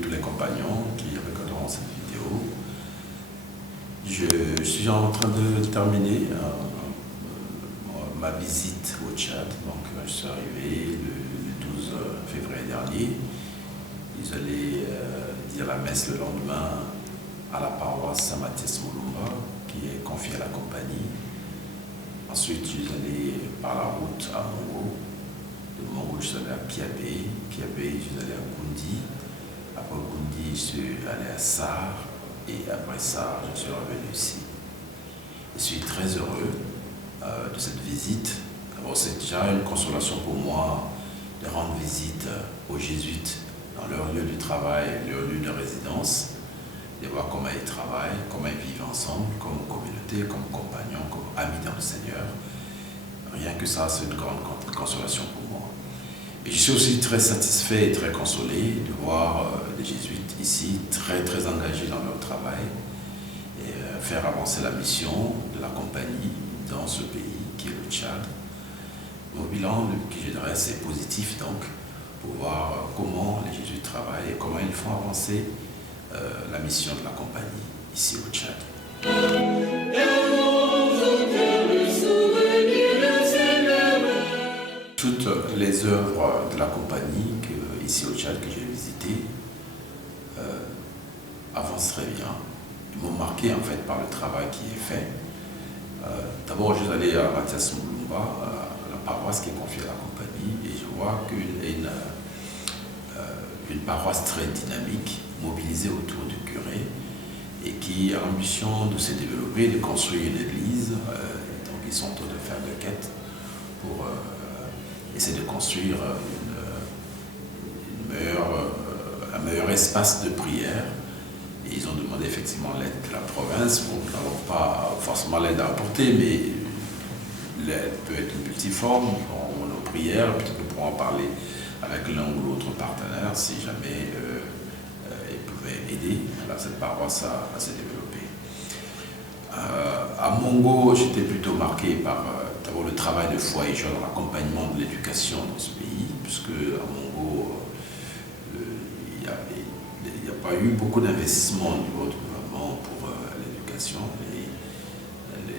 tous les compagnons qui regarderont cette vidéo. Je suis en train de terminer ma visite au Tchad. Donc, je suis arrivé le 12 février dernier. Ils allaient dire la messe le lendemain à la paroisse Saint-Mathias Moulumba, qui est confiée à la compagnie. Ensuite, je suis allé par la route à Mongo. De Mongo, je suis allé à Piabé. Piabé, je suis allé à Goundi. Après Goundi, je suis allé à Sar. Et après ça, je suis revenu ici. Je suis très heureux de cette visite. D'abord, c'est déjà une consolation pour moi de rendre visite aux jésuites dans leur lieu de travail, leur lieu de résidence, de voir comment ils travaillent, comment ils vivent ensemble, comme communauté, comme compagnons, comme amis dans le Seigneur. Rien que ça, c'est une grande consolation pour moi. Et je suis aussi très satisfait et très consolé de voir les jésuites ici très très engagés dans leur travail et faire avancer la mission de la compagnie dans ce pays qui est le Tchad. Mon bilan que je dresse est positif donc pour voir comment les jésuites travaillent et comment ils font avancer la mission de la compagnie ici au Tchad. Toutes les œuvres de la compagnie ici au Tchad que j'ai visitées avancent très bien. Ils m'ont marqué en fait par le travail qui est fait. D'abord, je suis allé à Mathias Moulumba, la paroisse qui est confiée à la compagnie, et je vois qu'une paroisse très dynamique, mobilisée autour du curé, et qui a l'ambition de se développer, de construire une église. Donc ils sont en train de faire des quêtes pour essayer de construire un meilleur espace de prière. Et ils ont demandé effectivement l'aide de la province. Bon, nous n'avons pas forcément l'aide à apporter, mais l'aide peut être multiforme. Pour nos prières, peut-être que nous pourrons en parler avec l'un ou l'autre partenaire si jamais ils pouvaient aider cette paroisse à se développer. À Mongo, j'étais plutôt marqué par d'abord le travail de foi et joie dans l'accompagnement de l'éducation dans ce pays, puisque à Mongo, il n'y a pas eu beaucoup d'investissement au niveau du gouvernement pour l'éducation. Les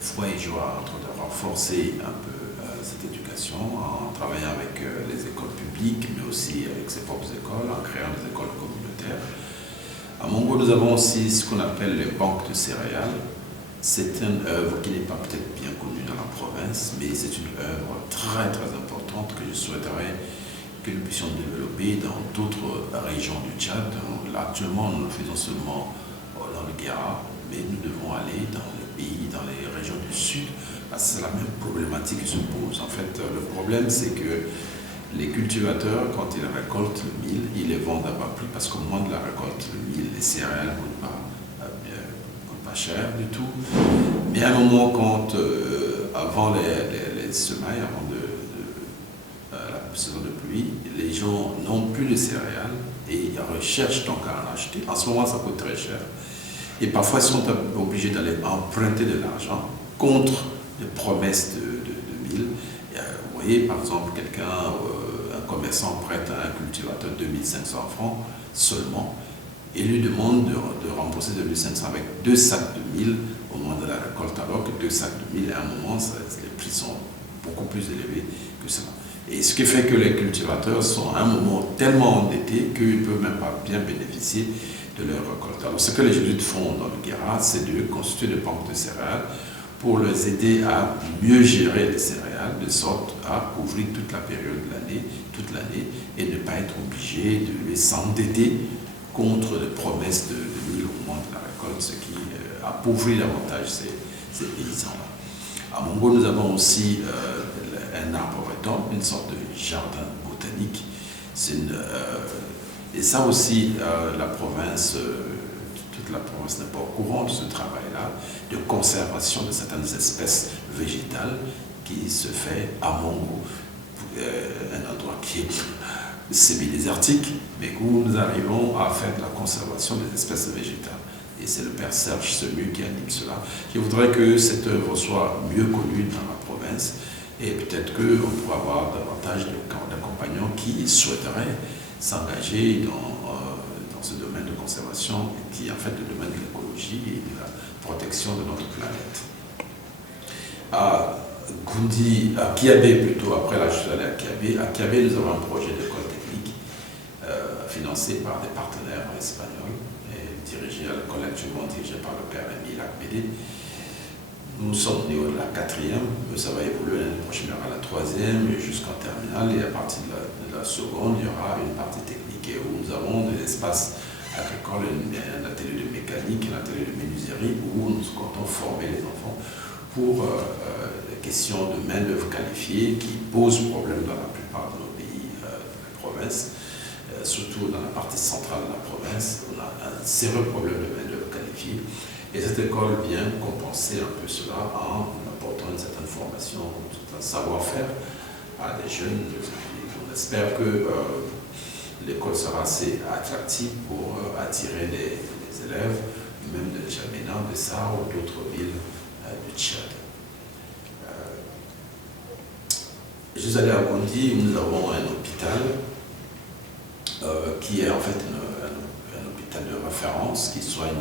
foi et joie en train de renforcer un peu cette éducation en travaillant avec les écoles publiques, mais aussi avec ses propres écoles, en créant des écoles communautaires. À Mongo, nous avons aussi ce qu'on appelle les banques de céréales. C'est une œuvre qui n'est pas peut-être bien connue dans la province, mais c'est une œuvre très très importante que je souhaiterais que nous puissions développer dans d'autres régions du Tchad. Là, actuellement, nous le faisons seulement dans le Guéra, mais nous devons aller dans les pays, dans les régions du Sud, parce que c'est la même problématique qui se pose. En fait, le problème, c'est que les cultivateurs, quand ils récoltent le mil, ils les vendent à bas prix, parce qu'au moment de la récolte, le mil, les céréales ne coûtent pas cher du tout. Mais à un moment, avant les semailles, avant la saison de pluie, les gens n'ont plus de céréales et ils recherchent donc à en acheter. En ce moment, ça coûte très cher. Et parfois, ils sont obligés d'aller emprunter de l'argent contre les promesses de mil. Vous voyez, par exemple, un commerçant prête à un cultivateur 2500 francs seulement, et lui demande de rembourser 2500 avec 2 sacs de mil au moment de la récolte, alors que 2 sacs de mil, à un moment, les prix sont beaucoup plus élevés que cela. Et ce qui fait que les cultivateurs sont à un moment tellement endettés qu'ils ne peuvent même pas bien bénéficier de leur récolte. Alors ce que les jésuites font dans le Guéra, c'est de constituer des banques de céréales pour les aider à mieux gérer les céréales, de sorte à couvrir toute la période de l'année, toute l'année, et ne pas être obligés de s'endetter contre les promesses de mil au moment de la récolte, ce qui appauvrit davantage ces paysans-là. À Mongo, nous avons aussi un arboretum, une sorte de jardin botanique. Et ça aussi, la province, toute la province n'est pas au courant de ce travail-là, de conservation de certaines espèces végétales qui se fait à Mongo, un endroit qui est semi-désertique, mais où nous arrivons à faire de la conservation des espèces végétales. Et c'est le père Serge Semu qui anime cela. Je voudrais que cette œuvre soit mieux connue dans la province et peut-être qu'on pourra avoir davantage d'accompagnants qui souhaiteraient s'engager dans dans ce domaine de conservation, qui est en fait le domaine de l'écologie et de la protection de notre planète. À Goundi, à Kiabé plutôt, après là je suis allé à Kiabé. À Kiabé, nous avons un projet d'école technique financé par des partenaires espagnols et dirigé à l'école actuellement dirigée par le père Émile Akbédé. Nous sommes au niveau de la 4e, ça va évoluer l'année prochaine, il y aura la 3e jusqu'en terminale, et à partir de la seconde, il y aura une partie technique et où nous avons des espaces agricoles, un atelier de mécanique, un atelier de menuiserie, où nous comptons former les enfants pour les questions de main-d'œuvre qualifiée qui posent problème dans la plupart de nos pays de la province, surtout dans la partie centrale de la province. On a un sérieux problème de main-d'œuvre qualifiée. Et cette école vient compenser un peu cela en apportant une certaine formation, un savoir-faire à des jeunes. On espère que l'école sera assez attractive pour attirer les élèves, même de N'Djamena, de Sarre ou d'autres villes du Tchad. Juste allé à Goundi, où nous avons un hôpital qui est en fait un hôpital de référence qui soigne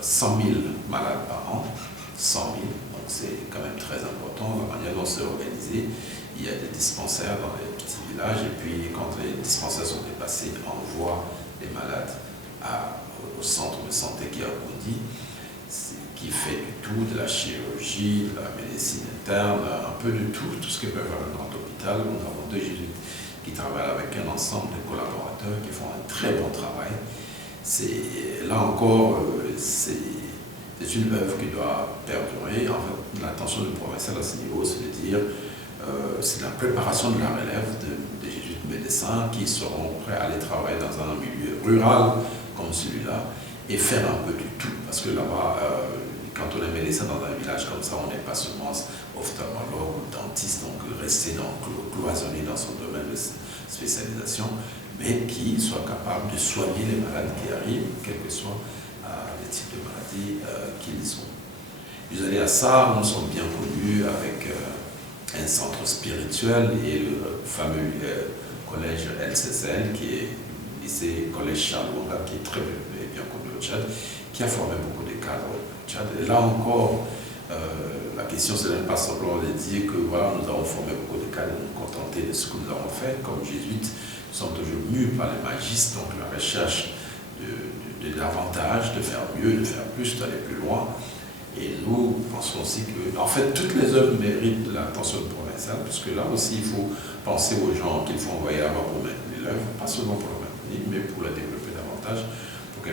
100 000 malades par an, 100 000, donc c'est quand même très important. La manière dont c'est organisé, il y a des dispensaires dans les petits villages, et puis quand les dispensaires sont dépassés, on envoie les malades au centre de santé qui est à Goundi, qui fait du tout, de la chirurgie, de la médecine interne, un peu de tout ce que peut faire un grand hôpital. Nous avons 2 jésuites qui travaillent avec un ensemble de collaborateurs qui font un très bon travail. Là encore, c'est une œuvre qui doit perdurer. En fait, l'intention du provincial à ce niveau, c'est de dire c'est la préparation de la relève des jésuites médecins qui seront prêts à aller travailler dans un milieu rural comme celui-là et faire un peu du tout. Parce que là-bas, quand on est médecin dans un village comme ça, on n'est pas seulement ophtalmologue ou dentiste, donc rester cloisonné dans son domaine de spécialisation, mais qui soit capable de soigner les malades qui arrivent, quels que soient les types de maladies qu'ils ont. Vous allez à ça, nous sommes bien connus avec un centre spirituel et le fameux collège LCCL, qui est le lycée collège Charles Wanga, qui est très bien connu au Tchad, qui a formé beaucoup de cadres au Tchad. Et là encore, la question, ce n'est pas simplement de dire que voilà, nous avons formé beaucoup de cadres et nous contenter de ce que nous avons fait. Comme jésuites, nous sommes toujours mus par les magistes, donc la recherche de davantage, de faire mieux, de faire plus, d'aller plus loin. Et nous pensons aussi que, en fait, toutes les œuvres méritent de l'attention provinciale, puisque là aussi, il faut penser aux gens qu'il faut envoyer là-bas pour maintenir l'œuvre, pas seulement pour la maintenir, mais pour la développer davantage, pour que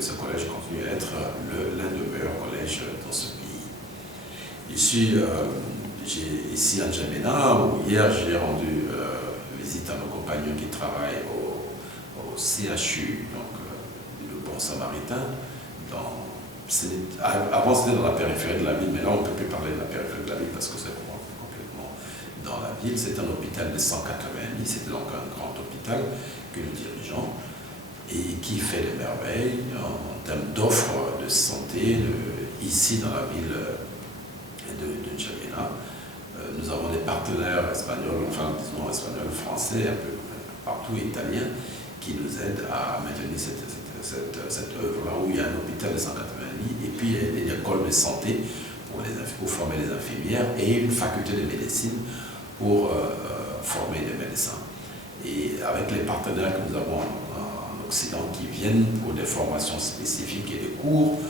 ce collège continue à être l'un des meilleurs collèges dans ce pays. Ici à N'Djamena, où hier j'ai rendu visite à nos compagnons qui travaillent au CHU, donc le Bon Samaritain. Avant c'était dans la périphérie de la ville, mais là on ne peut plus parler de la périphérie de la ville parce que c'est complètement dans la ville. C'est un hôpital de 180 lits, c'est donc un grand hôpital que nous dirigeons et qui fait des merveilles en termes d'offres de santé ici dans la ville de N'Djamena. Nous avons des partenaires espagnols, enfin disons espagnols, français, un peu partout, italiens, qui nous aident à maintenir cette œuvre-là où il y a un hôpital de 180 lits et puis il y a une école de santé pour former les infirmières et une faculté de médecine pour former les médecins. Et avec les partenaires que nous avons en Occident qui viennent pour des formations spécifiques et des cours,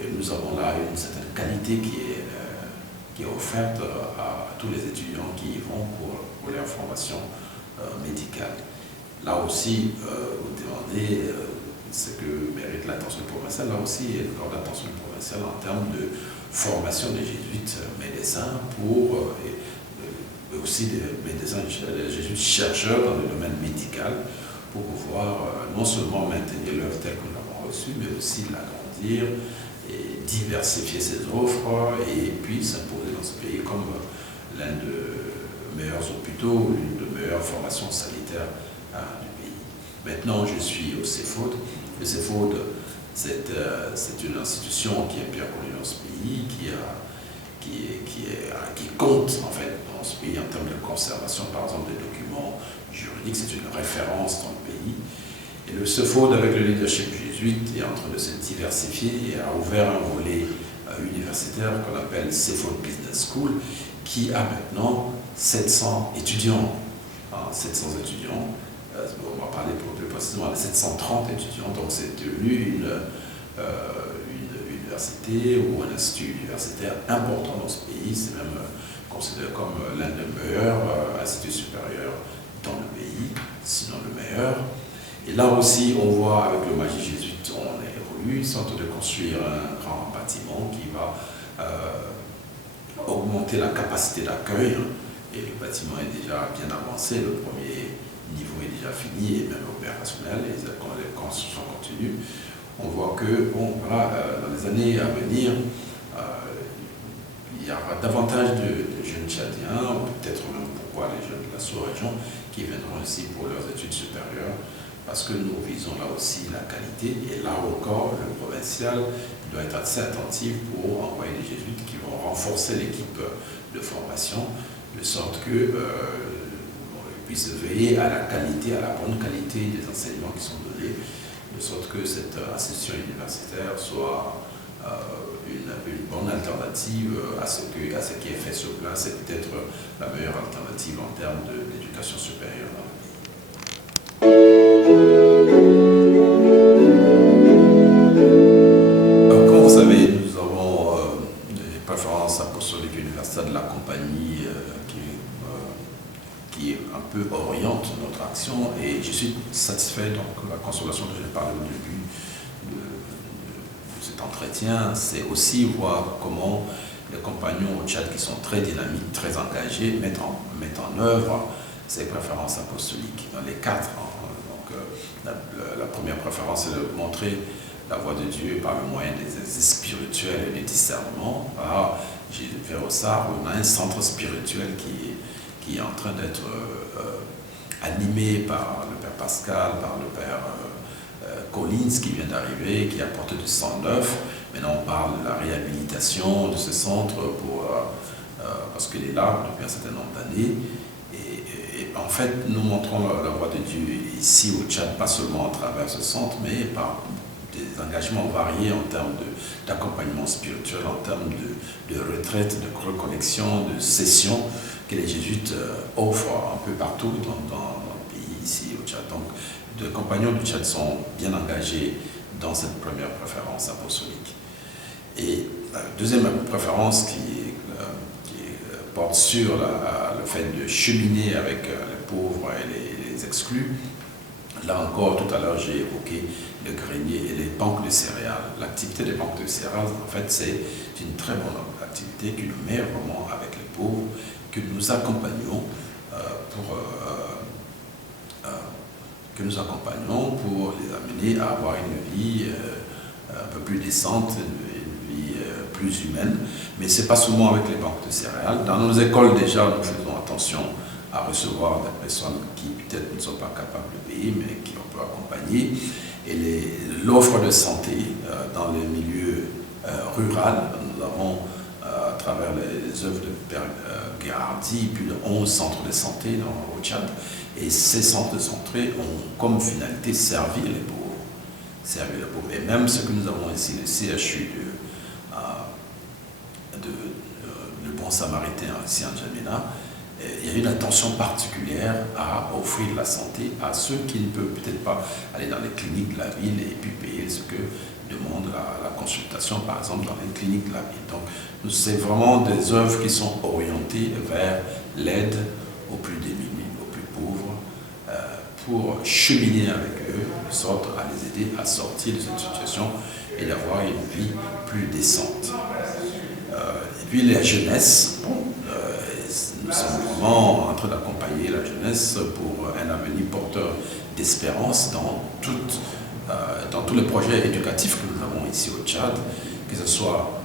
et nous avons là une certaine qualité qui est offerte à tous les étudiants qui y vont pour leur formation médicale. Là aussi, vous demandez ce que mérite l'attention provinciale. Là aussi, il y a une grande attention provinciale en termes de formation des jésuites médecins et aussi des médecins, des jésuites chercheurs dans le domaine médical pour pouvoir non seulement maintenir l'œuvre telle que nous l'avons reçue, mais aussi l'agrandir et diversifier ses offres et puis s'imposer dans ce pays comme l'un des meilleurs hôpitaux, l'une des meilleures formations sanitaires du pays. Maintenant, je suis au CEFOD. Le CEFOD, c'est une institution qui est bien connue dans ce pays, qui qui compte en fait dans ce pays en termes de conservation, par exemple, des documents juridiques. C'est une référence dans le pays. Et le CEFOD, avec le leadership jésuite, est en train de se diversifier et a ouvert un volet universitaire qu'on appelle CEFOD Business School, qui a maintenant 700 étudiants. 700 étudiants. On va parler plus précisément de 730 étudiants. Donc c'est devenu une université ou un institut universitaire important dans ce pays. C'est même considéré comme l'un des meilleurs instituts supérieurs dans le pays, sinon le meilleur. Et là aussi, on voit avec le Magie Jésuite, on a évolué, ils sont en train de construire un grand bâtiment qui va augmenter la capacité d'accueil. Et le bâtiment est déjà bien avancé, le premier niveau est déjà fini et même opérationnel, et les constructions continuent. On voit que dans les années à venir, il y aura davantage de jeunes Tchadiens, ou peut-être même pourquoi les jeunes de la sous-région, qui viendront ici pour leurs études supérieures, parce que nous visons là aussi la qualité, et là encore, le provincial doit être assez attentif pour envoyer des jésuites qui vont renforcer l'équipe de formation, de sorte qu'ils puissent veiller à la qualité, à la bonne qualité des enseignements qui sont donnés, de sorte que cette institution universitaire soit une bonne alternative à ce qui est fait sur place, et peut-être la meilleure alternative en termes d'éducation supérieure dans le pays. Comme vous savez, nous avons des préférences apostoliques universitaires de la compagnie qui un peu oriente notre action, et je suis satisfait. Donc la consolation dont j'ai parlé au début de cet entretien, c'est aussi voir comment les compagnons au Tchad, qui sont très dynamiques, très engagés, mettent en œuvre ces préférences apostoliques dans les 4 ans. Donc la première préférence, c'est de montrer la voie de Dieu par le moyen des exercices spirituels et des discernements. Vers Ossar, on a un centre spirituel qui est en train d'être animé par le Père Pascal, par le Père Collins qui vient d'arriver, qui apporte du sang neuf. Maintenant, on parle de la réhabilitation de ce centre parce qu'il est là depuis un certain nombre d'années. Et en fait, nous montrons la voie de Dieu ici au Tchad, pas seulement à travers ce centre, mais par des engagements variés en termes d'accompagnement spirituel, en termes de retraite, de reconnexion, de session que les jésuites offrent un peu partout dans le pays, ici au Tchad. Donc, les compagnons du Tchad sont bien engagés dans cette première préférence apostolique. Et la deuxième préférence qui porte sur le fait de cheminer avec les pauvres et les exclus. Là encore, tout à l'heure, j'ai évoqué le grenier et les banques de céréales. L'activité des banques de céréales, en fait, c'est une très bonne activité qui nous met vraiment avec les pauvres, que nous accompagnons pour les amener à avoir une vie un peu plus décente, une vie plus humaine. Mais ce n'est pas seulement avec les banques de céréales. Dans nos écoles, déjà, nous faisons attention à recevoir des personnes qui peut-être ne sont pas capables de payer, mais qui on peut accompagner. Et l'offre de santé dans les milieux ruraux, nous avons, à travers les œuvres de Père Gérardi, plus de 11 centres de santé au Tchad. Et ces centres de santé ont comme finalité servir les pauvres. Et même ce que nous avons ici, le CHU de Bon Samaritain, ici en N'Djamena, il y a une attention particulière à offrir la santé à ceux qui ne peuvent peut-être pas aller dans les cliniques de la ville et puis payer ce que demande la consultation, par exemple, dans les cliniques de la ville. Donc, c'est vraiment des œuvres qui sont orientées vers l'aide aux plus démunis, aux plus pauvres, pour cheminer avec eux, de sorte à les aider à sortir de cette situation et d'avoir une vie plus décente. Et puis la jeunesse, nous sommes vraiment en train d'accompagner la jeunesse pour un avenir porteur d'espérance dans tous les projets éducatifs que nous avons ici au Tchad, que ce soit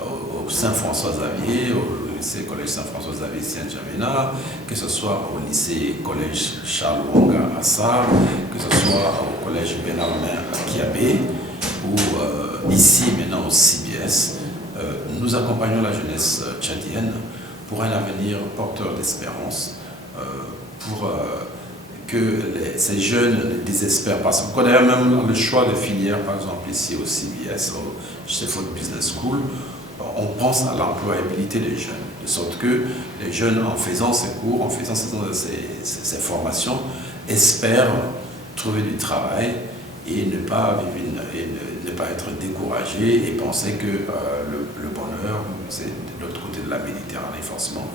au Saint-François-Xavier, au lycée Collège Saint-François-Xavier ici à N'Djamena, que ce soit au lycée Collège Charles Wonga à Sarr, que ce soit au Collège Benalmin à Kiabé, ou ici maintenant au CBS, nous accompagnons la jeunesse tchadienne pour un avenir porteur d'espérance, pour que ces jeunes ne désespèrent pas. C'est pourquoi d'ailleurs même dans le choix de filières, par exemple ici au CBS, au Sheffield Business School, on pense à l'employabilité des jeunes, de sorte que les jeunes, en faisant ces cours, en faisant ces formations, espèrent trouver du travail et ne pas être découragés et penser que le bonheur, c'est de l'autre côté de la Méditerranée forcément.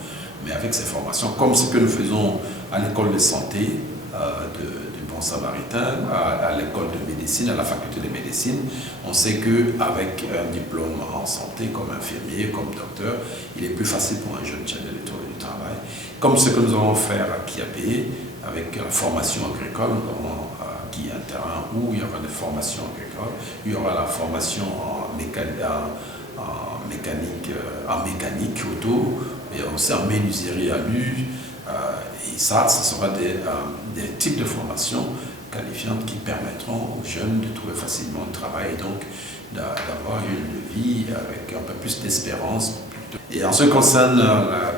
Mais avec ces formations, comme ce que nous faisons à l'école de santé du Bon Samaritain, à l'école de médecine, à la faculté de médecine, on sait qu'avec un diplôme en santé, comme infirmier, comme docteur, il est plus facile pour un jeune Tchadien de trouver du travail. Comme ce que nous allons faire à Kiabé, avec la formation agricole, nous avons acquis un terrain où il y aura des formations agricoles, il y aura la formation en mécanique auto, et aussi en menuiserie à nu. Et ça, ce sera des types de formations qualifiantes qui permettront aux jeunes de trouver facilement un travail et donc d'avoir une vie avec un peu plus d'espérance. Et en ce qui concerne la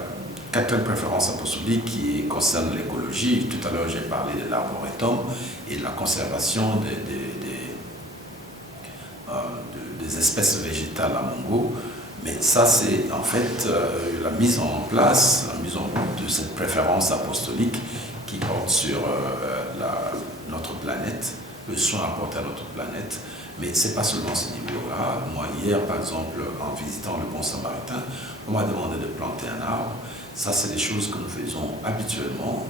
quatrième préférence apostolique qui concerne l'écologie, tout à l'heure j'ai parlé de l'arboretum et de la conservation des espèces végétales à Mongo. Mais ça, c'est en fait la mise en place, la mise en route de cette préférence apostolique qui porte sur notre planète, le soin apporté à notre planète. Mais ce n'est pas seulement ce niveau-là. Moi, hier, par exemple, en visitant le Bon Samaritain, on m'a demandé de planter un arbre. Ça, c'est des choses que nous faisons habituellement.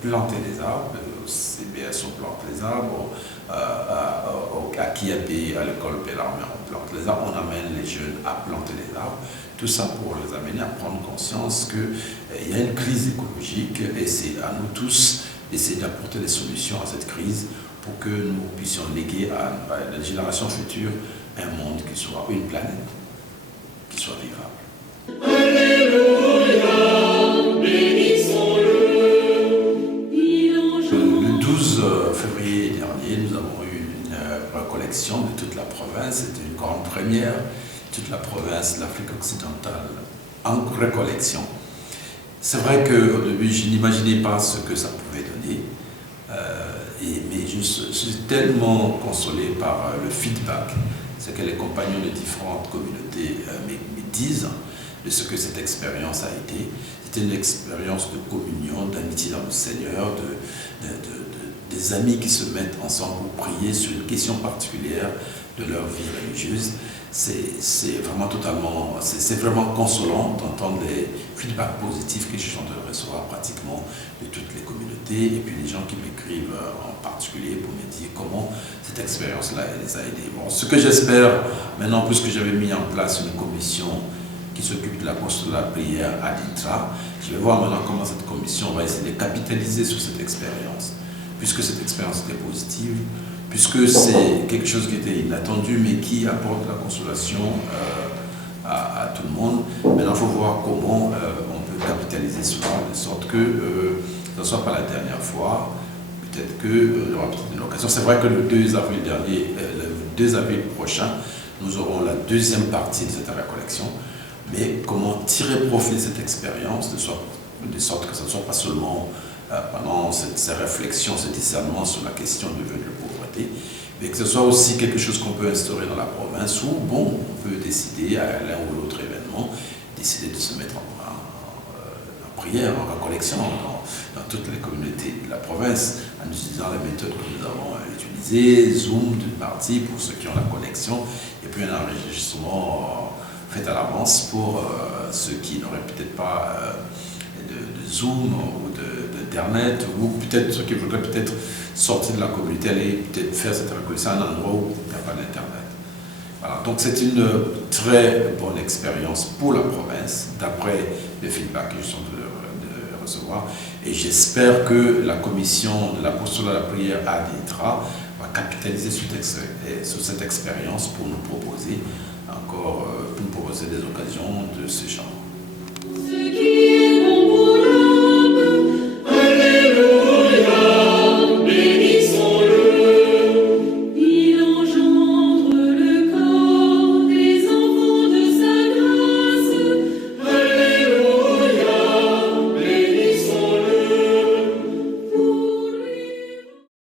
Planter des arbres, au CBS, on plante les arbres. À Kiabé, à l'école Bellarmé, on plante les arbres. On amène les jeunes à planter les arbres. Tout ça pour les amener à prendre conscience qu'il y a une crise écologique et c'est à nous tous d'essayer d'apporter des solutions à cette crise pour que nous puissions léguer à la génération future un monde qui soit une planète qui soit vivable. Alléluia, bénissons-le. Le 12 février dernier, nous avons eu une recollection de toute la province. C'était une grande première. Toute la province de l'Afrique occidentale en recollection. C'est vrai qu'au début, je n'imaginais pas ce que ça pouvait donner. Mais je suis tellement consolé par le feedback, ce que les compagnons de différentes communautés me disent de ce que cette expérience a été. C'était une expérience de communion, d'amitié dans le Seigneur, des amis qui se mettent ensemble pour prier sur une question particulière de leur vie religieuse. C'est vraiment consolant d'entendre les feedbacks positifs que je suis en train de recevoir pratiquement de toutes les communautés et puis les gens qui m'écrivent en particulier pour me dire comment cette expérience-là les a aidés. Bon, ce que j'espère maintenant, puisque j'avais mis en place une commission qui s'occupe de la poste de la prière à l'ITRA, je vais voir maintenant comment cette commission va essayer de capitaliser sur cette expérience, puisque cette expérience était positive, puisque c'est quelque chose qui était inattendu, mais qui apporte la consolation à tout le monde. Maintenant, il faut voir comment on peut capitaliser cela, de sorte que ce ne soit pas la dernière fois. Peut-être qu'il y aura peut-être une occasion. C'est vrai que le 2 avril dernier, le 2 avril prochain, nous aurons la deuxième partie de cette récollection. Mais comment tirer profit de cette expérience, de sorte que ce ne soit pas seulement pendant ces réflexions, ce discernement sur la question du vœu de la pauvreté, mais que ce soit aussi quelque chose qu'on peut instaurer dans la province où, bon, on peut décider à l'un ou l'autre événement, décider de se mettre en prière, en recollection dans toutes les communautés de la province, en utilisant les méthodes que nous avons utilisées, Zoom d'une partie pour ceux qui ont la connexion, et puis un enregistrement fait à l'avance pour ceux qui n'auraient peut-être pas de Zoom ou d'Internet, ou peut-être ceux qui voudraient peut-être sortir de la communauté, aller peut-être faire cette reconnaissance à un endroit où il n'y a pas d'Internet. Voilà. Donc c'est une très bonne expérience pour la province, d'après les feedbacks que je suis en train de recevoir. Et j'espère que la commission de l'apostolat de la prière à l'ITRA va capitaliser sur cette expérience pour nous proposer encore, pour nous proposer des occasions de ce genre.